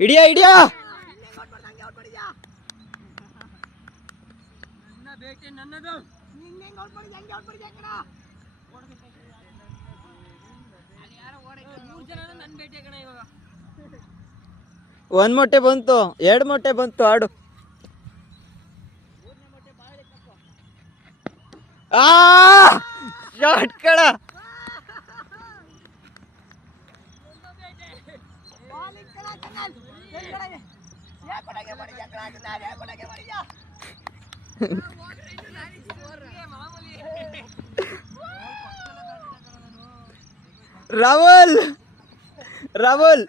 ಹಿಡಿಯ ಹಿಡಿಯ ಒಂದ್ ಮೊಟ್ಟೆ ಬಂತು, 2 ಮೊಟ್ಟೆ ಬಂತು. ಆಡು. ಶಾಟ್ ಕಳ. ರಾಹುಲ್ ರಾಹುಲ್